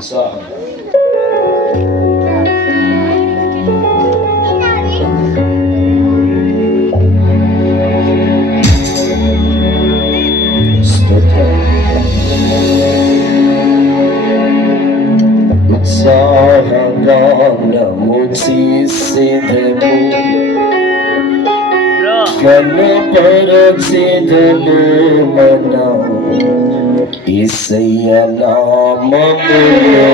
ఉత్సాహం. స్తోత్రం. ఉత్సాహగానము చేసేదము కనపరచెదము మనం యేసయ్య నామములో.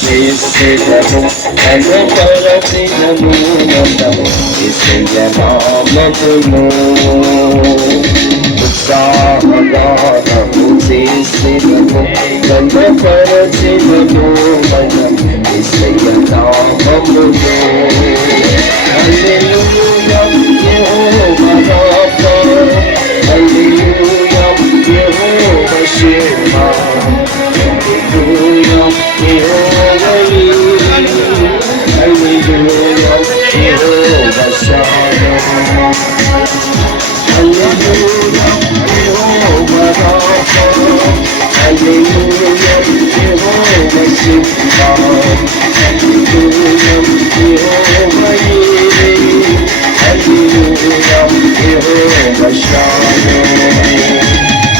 చేసేదము కనపరచెదము మనము యేసయ్య నామములో. ఉత్సాహగానము చేసేదము కనపరచెదము మనము యేసయ్య నామములో. హల్లెలూయా యెహోవా రాఫా, హల్లెలూయా యెహోవా షమ్మా, హల్లెలూయా యెహోవా ఈరే, హల్లెలూయా యెహోవా షాలోమ్, హల్లెలూయా యెహోవా రాఫా, హల్లెలూయా యెహోవా షమ్మా, హల్లెలూయా యెహోవా ఈరే, హల్లెలూయా యెహోవా షాలోమ్.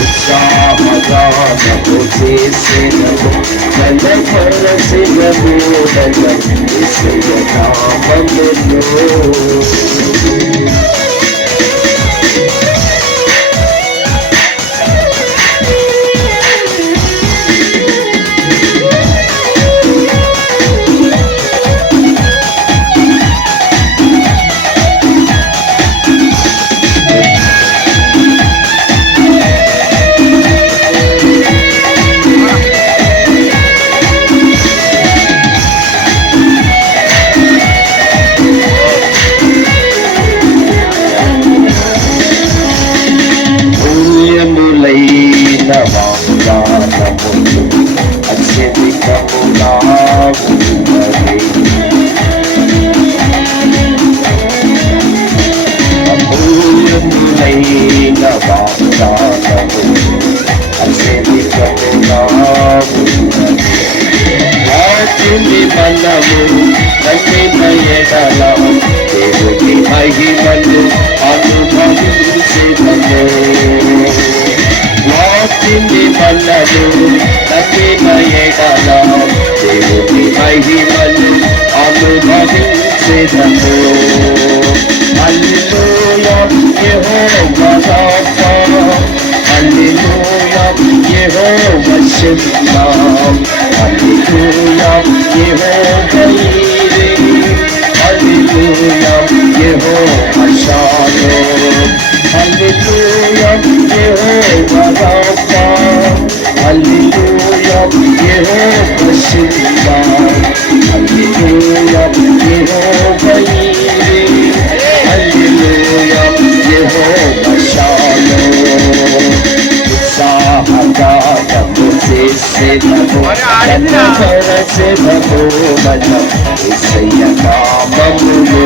ఉత్సాహగానము చేసేదము కనపరచెదము మనము యేసయ్య నామములో. వాగ్దానములు అత్యధికముగా ఉన్నవి. అమూల్యములైన వాగ్దానములు అత్యధికముగా ఉన్నవి. వాటిని మనము నమ్మిన ఎడల దేవుని మహిమను అనుభవించెదము. వాటిని మనము నమ్మిన ఎడల దేవుని మహిమను అనుభవించెదము. హల్లెలూయా యెహోవా రాఫా, హల్లెలూయా యెహోవా షమ్మా, హల్లెలూయా యెహోవా ఈరే, హల్లెలూయా యెహోవా షాలోమ్, హల్లెలూయా యెహోవా రాఫా, హల్లెలూయా యెహోవా షమ్మా, హల్లెలూయా యెహోవా ఈరే, హల్లెలూయా యెహోవా షాలోమ్. ఉత్సాహగానము చేసేదము కనపరచెదము మనము యేసయ్య నామములో.